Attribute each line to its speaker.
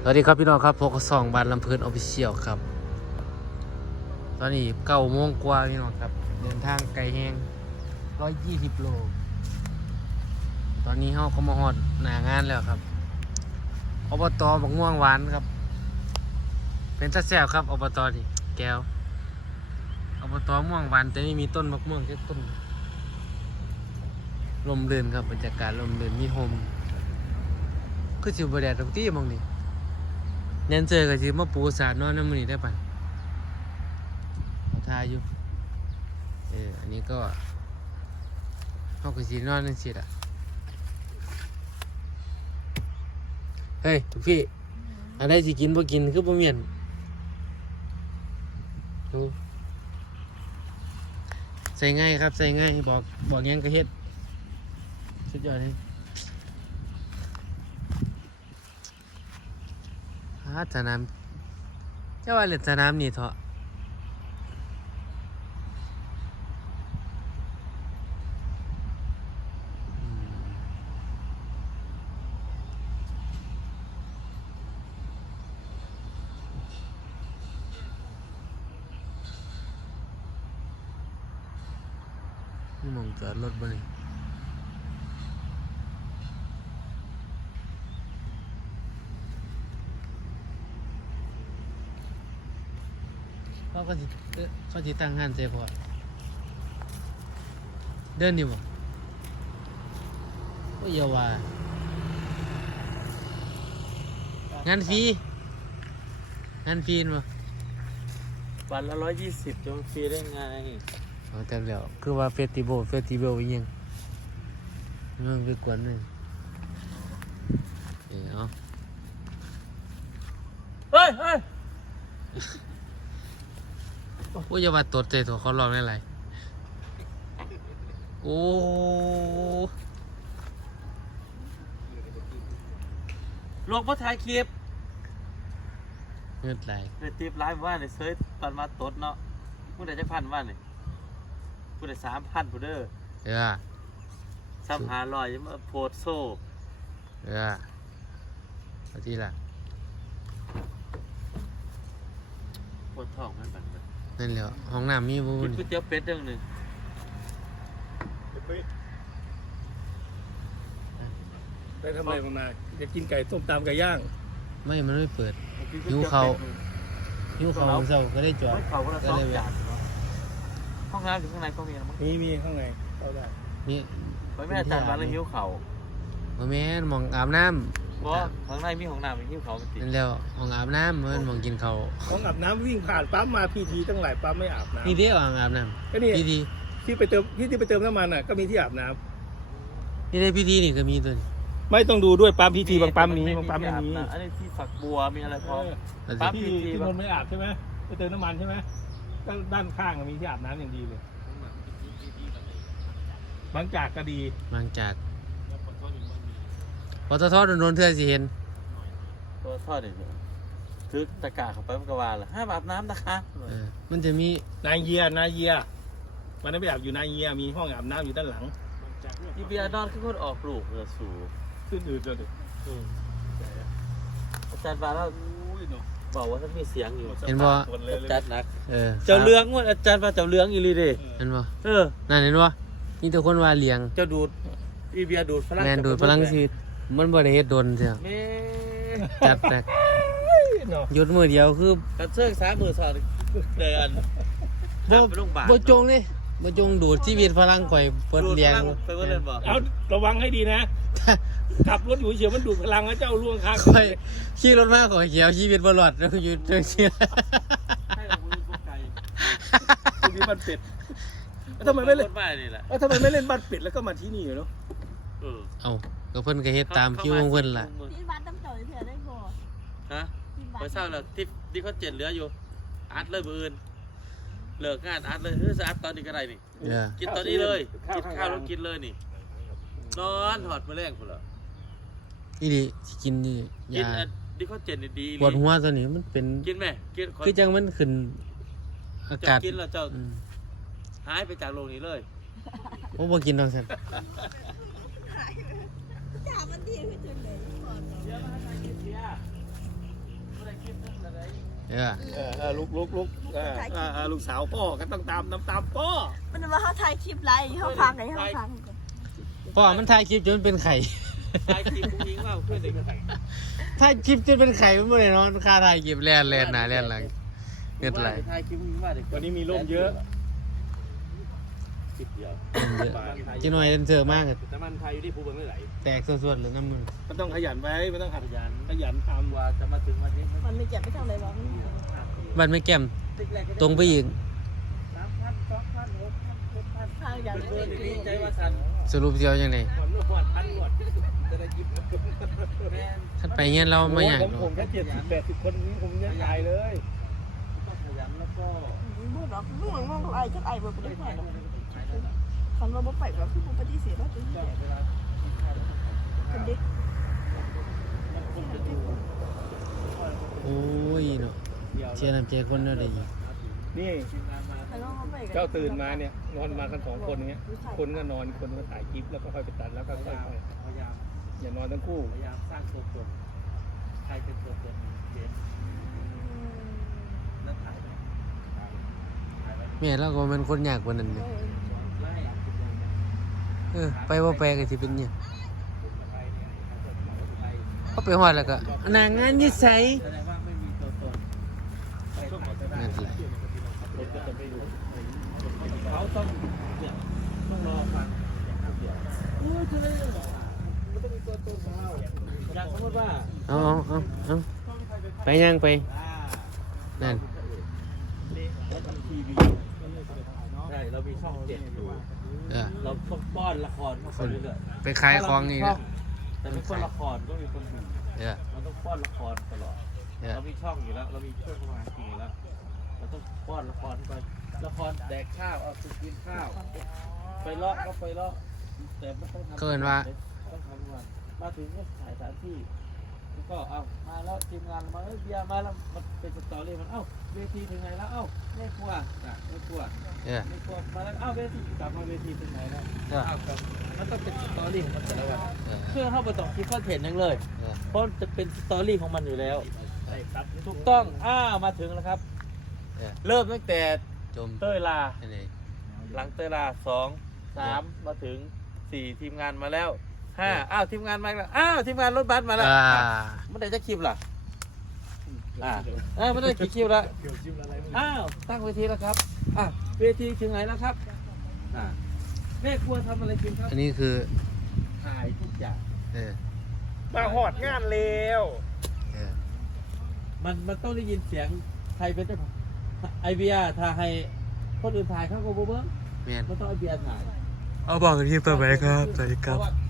Speaker 1: สวัสดีครับพี่น้องครับพกซองบ้านลำพูนออฟฟิเชียลครับตอนนี้9 โมงกว่าพี่น้องครับเดินทางไกลแห้ง120 โลตอนนี้เฮาก็มาฮอดหน้างานแล้วครับอบต.บักม่วงหวานครับเป็นตาแซ่บครับอบต.นี่แก้วอบต.ม่วงหวานแต่ไม่มีต้นมะม่วงแค่ต้นลมเรือนครับบรรยากาศลมเรือนมีโฮมคือสิบ่แดดตรงที่มองนี่แนนเจอกับสิมาปูสาดนอนน้ำมันนี่ได้ป่ะเอาทาอยู่อันนี้ก็เขากับสินอนนั่นสิอ่ะเฮ้ยทุกพี่อะไรสิกินบ่กินคือบ่เมียนดูใส่ง่ายครับใส่ง่ายบอกยังก็เฮ็ดสุดยอดเลยสนามเจ้าว่าเล่นสนามนี่เถอะนี่มองจอดรถบ่นี่เขาสิตั้งห้านเสียพอเดินนี่บ่โอ้ยอย่าว่างานฟรีบ่
Speaker 2: วันละ120จะมาฟรีได้ไง
Speaker 1: เอาแต่แล้วคือว่าเฟสติวัลอีหยังเงินไปกวนนึงเอา
Speaker 2: เฮ้ย
Speaker 1: โอ้ยอย่าว่าตดใจตัวเขาลองได้ไรโอ้
Speaker 2: ลงมาถ่ายคลิป
Speaker 1: เงินไหล
Speaker 2: เดี๋ยวตีบไลฟ์ว่าเนี่ยเซิร์ชตอนมาตดเนาะพูดได้จะ1,000ว่าเนี่ยพูดได้3,000พูดเด้อ3,500ยังมาโพสโซ่
Speaker 1: เอาที่ละ
Speaker 2: ปวดท้องมันแบบ
Speaker 1: นั่นแหละห้องน้ำมีบุญ
Speaker 2: กินก๋วยเตี๋ยวเป็ดเรื่องหนึ่ง
Speaker 3: ได้ทำอะไรมาอยากกินไก่ต้มตำไก่ย่าง
Speaker 1: มันไม่เปิดหิวเขาเศร้าก็ได้จอด
Speaker 2: เขาก็เลยจอดห้องน้ำอยู่ข้างในก็มีนะมั้ง
Speaker 3: มีข้างในเข้าได้
Speaker 1: นี่
Speaker 2: ไม่อาจารย์มาเลยหิวเขา
Speaker 1: แม่มองอาบน้
Speaker 2: ำว่าข้างในมีห้องน้ำมีหิวเขาเป็นติ
Speaker 1: นั่นแล้วห้องอาบน้ำมันมองกินเขา
Speaker 3: ห้องอาบน้ำวิ่งผ่านปั๊มมาพีทีตั้งหลายปั๊มไม่อาบน้ำ
Speaker 1: นี่เดียวห้องอาบน้
Speaker 3: ำก็นี่
Speaker 1: พีที
Speaker 3: ที่ไปเติมน้ำมันอ่ะก็มีที่อาบน้ำ
Speaker 1: นี่ได้พีทีนี่ก็มีตัวนี้
Speaker 3: ไม่ต้องดูด้วยปั๊มพีทีบางปั๊มนี้บางปั๊มไม่มี
Speaker 2: อันนี้ที่ฝักบัวมีอะไรพอ
Speaker 3: ปั๊มพีทีมันไม่อาบใช่ไหมไปเติมน้ำมันใช่ไหมด้านข้างมีที่อาบน้ำอย่างดีเลยบางจากก็ดี
Speaker 1: บางจากพอทอดโดนเธอสิเห็น
Speaker 2: ตัวทอดเนี่ยถือตะกร้าเข้าไปมันก็ว่าละห้ามอาบน้ำนะคะ
Speaker 1: มันจะมี
Speaker 3: นาเยียมันไม่ไปอาบอยู่นาเยียมีห้องอาบน้ำอยู่ด้านหลัง
Speaker 2: อีเบียนอนขึ้นคนออกลูกเลยสู
Speaker 3: ขึ้นอื่นเลย
Speaker 2: อาจารย์บาแล้วบอกว่าถ้ามีเสียงอยู่
Speaker 1: เห็นบ่
Speaker 2: จัดนักเจ้าเลื้องว่าอาจารย์ว่าเจ้าเลื้องอีลีเด้
Speaker 1: เห็นบ่นั่นเห็นบ่นี่ตัวคนว่าเลี้ยง
Speaker 2: เจ้าดูดอีเบียดูดฝรั่ง
Speaker 1: แมนดูดฝรั่งสิมันบ่ได้เฮ็ดโดนเสียจัดแตกหยุดมือเดียวคือก
Speaker 2: ระเซิง3 มือสอดเดิน
Speaker 1: บ่จงนี่บ่จงดูดชีวิตฝรั่งข่อยเปิดเลี้ยง
Speaker 3: เอาระวังให้ดีนะขับรถอยู่เฉยมันดูดพลังแล้วเจ้าล่วงข้าง
Speaker 1: ข่อยขี่รถมาข่อยเขียวชีวิตบ่รอดแล้วอยู่จังซี่
Speaker 3: ให้เราคุยพวกไก่คุยบ้านเป็ดทำไมไม่เล่นบ้านนี่แหละทำไมไม่เล่นบ้านเป็ดแล้วก็มาที่นี่เนาะ
Speaker 1: เอาก็เพิ่นก็เฮ็ดตามคิวของเพิ่นล่ะ
Speaker 4: ที่บ้านต้องเจอเถื่อได้บ่
Speaker 2: ฮะไปเศร้าแล้วที่เขา7เหลืออยู่อัดเลยมื้ออื่นเลิกงานอัดเลยสะอัดตอนนี้ก็ได้นี่กินตอนนี้เลยกินข้าวแล้วกินเลยนี่นอนถอดมื้อแรงพุ่นเหรอ
Speaker 1: อีดิสิกินนี่
Speaker 2: ยาที่เขา7นี่ดี
Speaker 1: ปวดหัวตัวนี้มันเป็น
Speaker 2: กินมั้ยกิน
Speaker 1: คือจังมันขึ้นอากาศ
Speaker 2: กินแล้วเจ้าหายไปจากโลกนี้เลย
Speaker 1: โอ้บ่กินดอกซั่น
Speaker 4: จ่ามันดีขึ้นจังเลย
Speaker 3: ลุกลูกสาวพ่อก็ต้องตามพ่อ
Speaker 4: มันว่าเขาถ่ายคลิปไรเขาฟังไงเขาฟัง
Speaker 1: พ่อมันถ่ายคลิปจนเป็นไข่
Speaker 2: ถ่ายคลิปยิงว่าเพื่อนเด็กไข่
Speaker 1: ถ่ายคลิปจนเป็นไข่มันไม่ได้นอนค่าถ่ายคลิปแล่นหน้าแล่นหลังเงินไหล
Speaker 2: ถ่ายคลิปยิงว่าเด็ก
Speaker 3: วันนี้มีร่มเยอะ
Speaker 2: คลิปเดียว
Speaker 1: จีหน่อยเดินเจอมาก
Speaker 2: แต่มันถ่ายอยู่ที่ภูเบิ้งไม่ไหล
Speaker 1: แตกส่วนๆหรือน้ำมือ
Speaker 3: มันต้องขยันไว้มันต้อง
Speaker 2: ขยัน
Speaker 3: ขยันทำ
Speaker 2: กว่าจะมาถึงวันนี้
Speaker 4: มันไม่เจ็บไม่เท่าไรหรอก
Speaker 1: บ้านไม่แก้มตรงไปอีก
Speaker 4: ทางอย่าง
Speaker 2: เพื่
Speaker 4: นี้
Speaker 2: อนดีใจว่าสัน
Speaker 1: สรุปเดียวยังไง
Speaker 2: หวดพันหวดจะได้ยิบแม่
Speaker 1: ท่านไปเงี้ยเราไม่อยาก
Speaker 3: ผมแค่70-80 คนนี้ผมยังตายเลย
Speaker 2: ต้องขยันแล้วก็
Speaker 4: พูดหรอกมึงเหมือนมองไอ้จักไอ้บ่ไปได้ไหนหรอกคันว่าบ่ไปก็คือบ่ปฏิเสธว่าจะยี่เป็นเด็ก
Speaker 1: โอ้ยเนาะเชียร์น้ำใจคนเนาะได้ยิน
Speaker 3: นี่
Speaker 4: คันว่าบ่ไป
Speaker 3: เจ้าตื่นมาเนี่ยนอนมากัน2 คนอย่างเงี้ยคนก็นอนคนก็ถ่ายคลิปแล้วก็ค่อยไปตัดแล้วก็ค่อย
Speaker 2: พยายาม
Speaker 3: อย่านอนทั้งคู่
Speaker 2: พยายามสร้างตัวตนใครเป็นตัวตนเด่นแล้วถ่ายไปถ่ายไป
Speaker 1: แม่เราก็เป็นคนยากกว่านั้นเนี่ย
Speaker 2: ไล่
Speaker 1: ไปว่าไปกันที่เป็นเนี่ย
Speaker 2: ไปเนี่ยไป
Speaker 1: ก็ไปหอดแล้วก็นางงานยิ่ใส
Speaker 2: แสดงว่าไม่มีตัวตนไปถ่าย
Speaker 1: นั่นแหละ
Speaker 2: คนก็จะไม่รู้เขาต้องเนี่ยต้องรอฟังอย่างเดียวมันต้องมีตัวตนของเราอย่างสมมติว่า
Speaker 1: เอาไปยังไปนั่น
Speaker 2: เราทำทีวีใช่เรามีช่อง7อยู่ เราต้องป้อนละครเข้าไปเรื่อย
Speaker 1: ไปขายของนี่
Speaker 2: ๆ
Speaker 1: นะ
Speaker 2: แต่ไม่ป้อนละครก็มีคนดูเราต้องป้อนละครตลอด เรามีช่องอยู่แล้ว เรามีช่องประมาณกี่แล้ว เราต้องป้อนละครไปละครแดกข้าวเอาสุกินข้าว ไปเลาะก็ไปเลาะแต่ไม่ต้องทำต้องทำวันมาถึงก็ถ่ายสถานที่แล้วก็เอามาแล้วทีมงานมาเบียร์มาแล้วมันเป็นสตอรี่มันเอ้าเวทีถึงไหนแล้วเอ้าแม่ครัวแม่ครัวมาแล้วเอ้าเวทีกลับมาเวทีถึงไหนแล้วมันต้องเป็นสตอรี่ของมันแต่ละวันเพื่อเข้าไปต่อคิดคอนเทนต์นึงเลย เพราะจะเป็นสตอรี่ของมันอยู่แล้วถูกต้องมาถึงแล้วครับ เริ่มตั้งแต่
Speaker 1: จม
Speaker 2: เต้ยลา
Speaker 1: อันนี้
Speaker 2: หลังเต้ยลา2 3มาถึง4ทีมงานมาแล้ว5ทีมงานมาแล้วทีมงานรถบัสมาแล้วไม่ได้จะคลิปล่ะไม่ได้กี่คลิปแล้วตั้งเวทีแล้วครับเวทีถึงไหนแล้วครับแม่ครัวทำอะไรกินครับ
Speaker 1: อันนี้คือ
Speaker 2: ถ่ายทุกอย่าง
Speaker 3: มาหอดงานเร็ว
Speaker 2: มันต้องได้ยินเสียงใครเป็นเจ้าของไอเบียถ้าให้คนอื่นถ่ายเขาก็บ่เบิ้ง
Speaker 1: แม่น
Speaker 2: มันต้องไอเบียถ่าย
Speaker 1: เอาบอกกันที่ต่อไปครับสวัสดีครับ